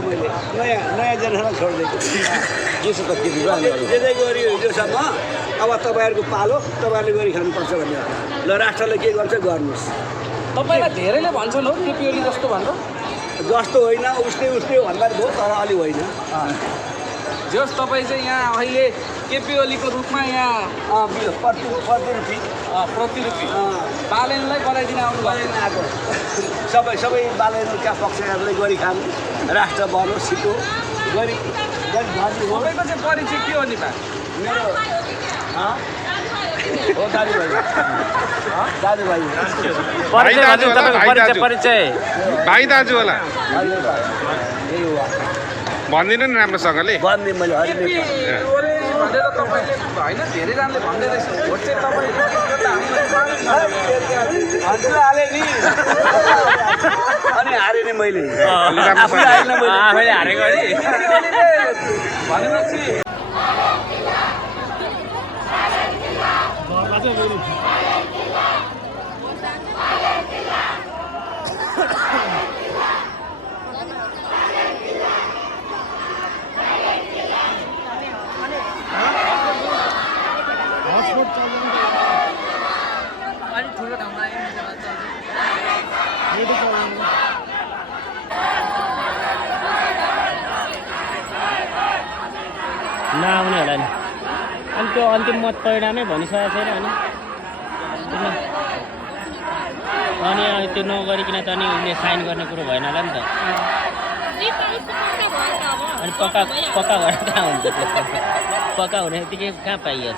छोडिदिएको मैले नयाँ जेनेरेसन छोडिदिएको यसो त के जे गऱ्यो हिजोसम्म अब तपाईँहरूको पालो तपाईँहरूले गरी खानुपर्छ भन्ने ल राष्ट्रले के गर्छ गर्नुहोस् तपाईँलाई धेरैले भन्छन् हो केपी ओली जस्तो भनेर जस्तो होइन उस्तै भन्दा भयो तर अलि होइन जस तपाईँ चाहिँ यहाँ अहिले केपी ओलीको रूपमा यहाँ प्रतिरूपी बालेनलाई बनाइदिन आउनु बालेन आएको सबै बालेनका पक्षहरूले गरी खानु राष्ट्र बनो सिटो गरी तपाईँको चाहिँ परिचय के हो नि बा मेरो हो दाजुभाइ परिचय भाइ दाजु होला यही हो भनिदिनु नि राम्रोसँगले भन्ने मैले केपी ओली भनेर तपाईँले होइन धेरैजनाले भन्दै रहेछ भोट चाहिँ हजुर हालेँ नि अनि हारेँ नि मैले आफै हारेन मैले हारेको नि भनेपछि नआउने होला नि अनि त्यो अन्तिम मत परिणामै भनिसकेको छैन अनि त्यो नगरिकन त अनि उसले साइन गर्ने कुरो भएन होला नि त अनि पक्का भएर कहाँ हुन्छ त्यस्तो पक्का हुने बित्तिकै कहाँ पाइयो त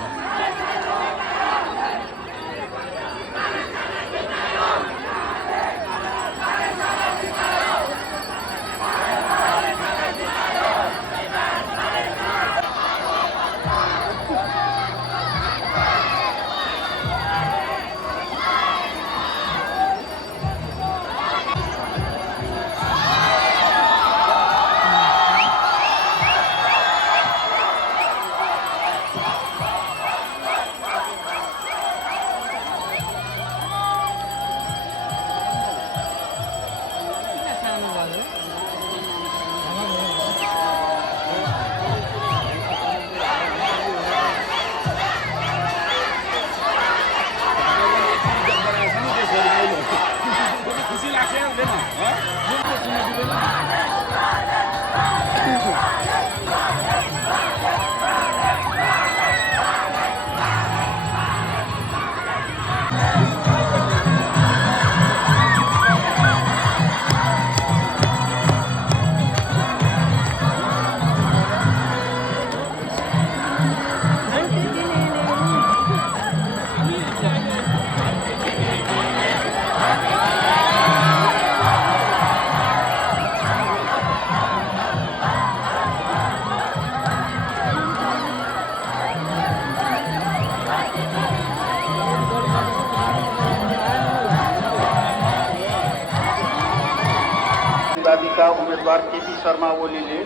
का उम्मेदवार केपी शर्मा ओलीले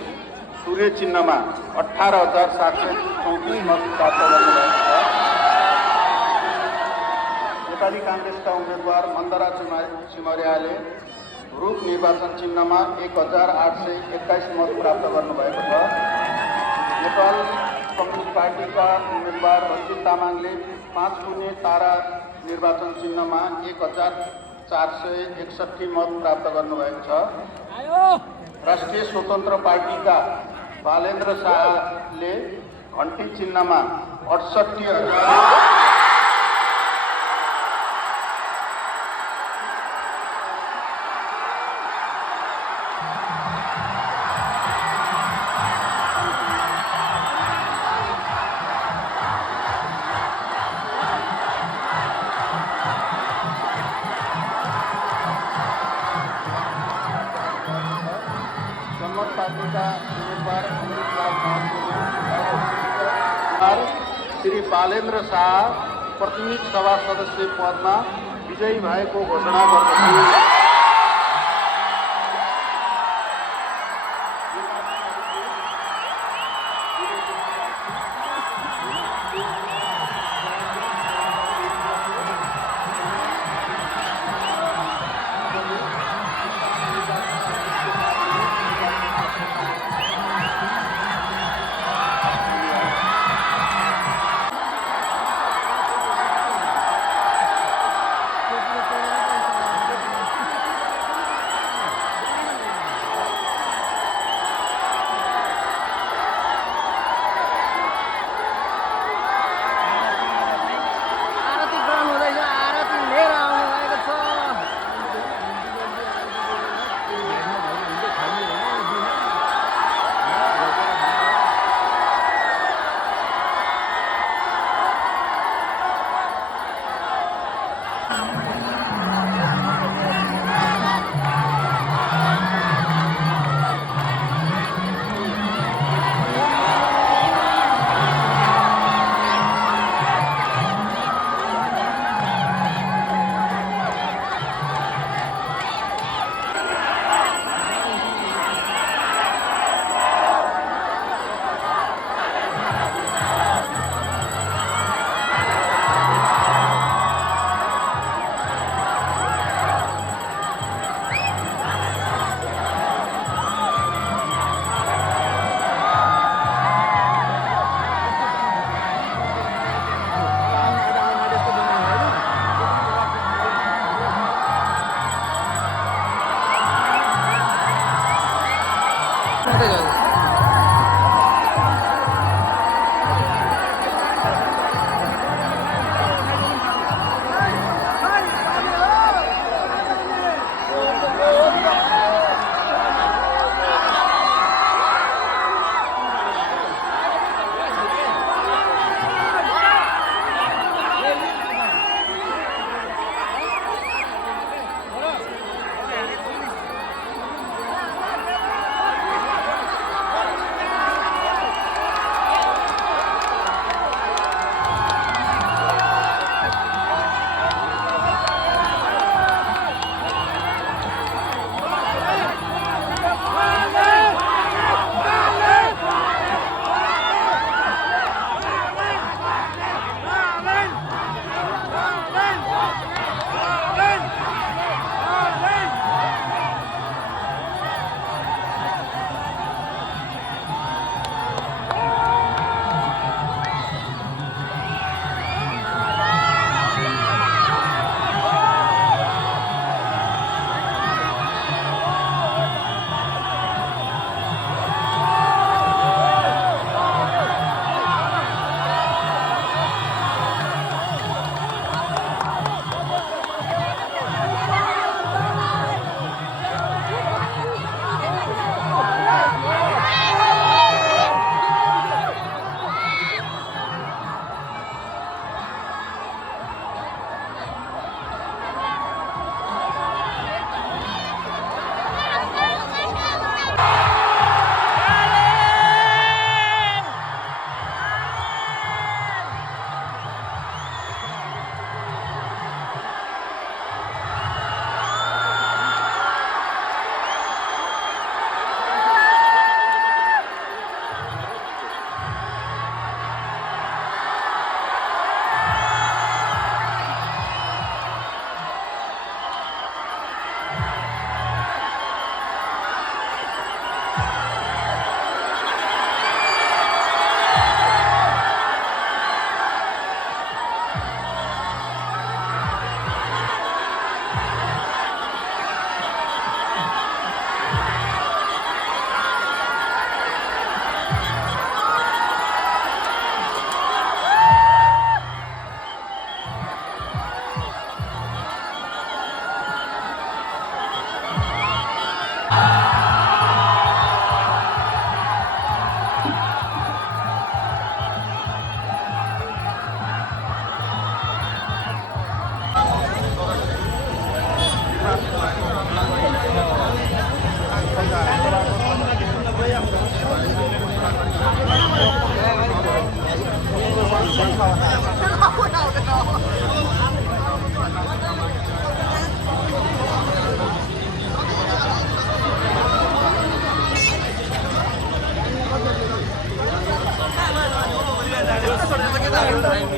सूर्य चिन्हमा 18,734 मत प्राप्त गर्नुभएको छ। नेपाली काङ्ग्रेसका उम्मेदवार मन्दरा चिमरियाले रूप निर्वाचन चिन्हमा 1,821 मत प्राप्त गर्नुभएको छ। नेपाल कम्युनिस्ट पार्टीका उम्मेदवार रञ्जित तामाङले 5 कुने तारा निर्वाचन चिन्हमा 1,461 मत प्राप्त गर्नुभएको छ। राष्ट्रिय स्वतन्त्र पार्टीका बालेन्द्र शाहले घण्टी चिन्हमा 68,000 पार्टीका उम्मेदवार अमृतलाल महतोले श्री बालेन्द्र शाह प्रतिनिधि सभा सदस्य पदमा विजयी भएको घोषणा गर्दछु। कतै गयो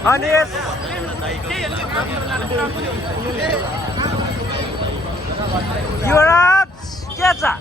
अनिस युवराज के छ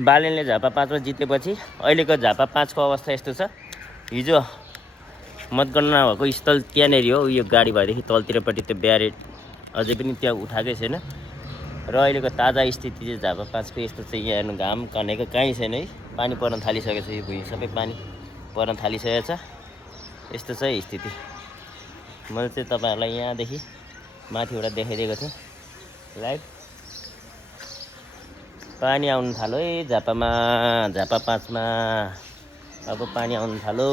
बालेनले झापा 5 मा जितेपछि अहिलेको झापा 5 को अवस्था यस्तो छ। हिजो मतगणना भएको स्थल त्यहाँनेरि हो। यो गाडी भएदेखि तलतिरपट्टि त्यो ब्यारेट अझै पनि त्यहाँ उठाएकै छैन। र अहिलेको ताजा स्थिति चाहिँ झापा 5 को यस्तो चाहिँ यहाँ हेर्नु घाम कनेको कहीँ छैन है। पानी पर्न थालिसकेको छ, यो भुइँ सबै पानी पर्न थालिसकेको छ। यस्तो छ स्थिति। मैले चाहिँ तपाईँहरूलाई यहाँदेखि माथिबाट देखाइदिएको थिएँ लाइभ। पानी आउनु थाल्यो है झापामा, झापा 5 मा अब पानी आउनु थाल्यो।